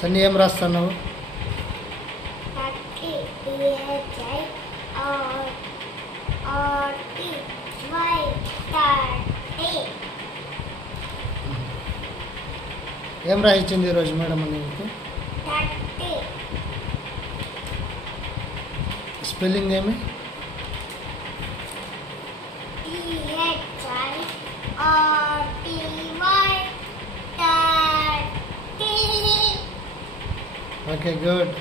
సన్నీ ఏం రాస్తున్నావు? ఏం రాయించింది ఈరోజు మేడం నీకు? స్పెల్లింగ్ ఏమి? Okay, good.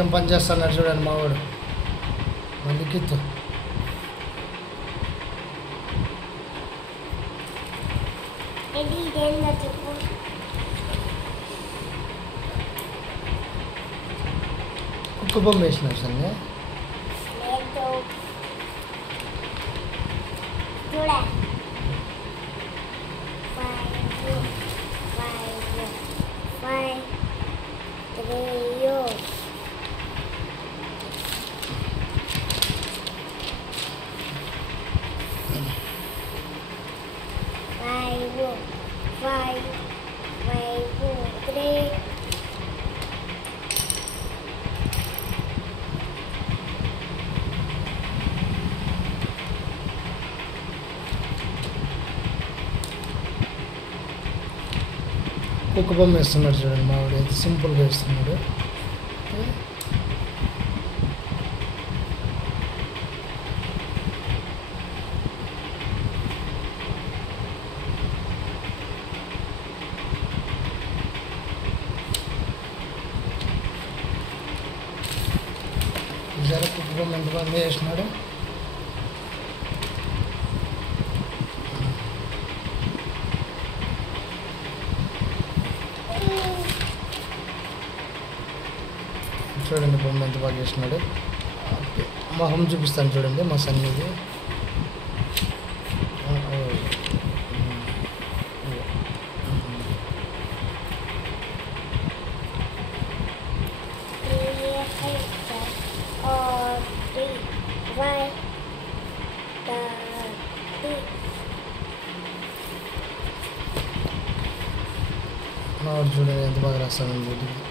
ఏం పని చేస్తున్నాడు చూడండి మావాడు. లిఖిత్ కుక్క బొమ్మ వేసినాడు సన్నీ. కుక్క బొమ్మ వేస్తున్నాడు చూడండి మావాడు. అయితే సింపుల్గా వేస్తున్నాడు. జర కుక్క బొమ్మ ఎంత బాగా వేసినాడు. చూడండి బొమ్మ ఎంత బాగా చేసినాడు. మొహం చూపిస్తాను చూడండి మా సన్నీది. చూడండి ఎంత బాగా రాస్తాను.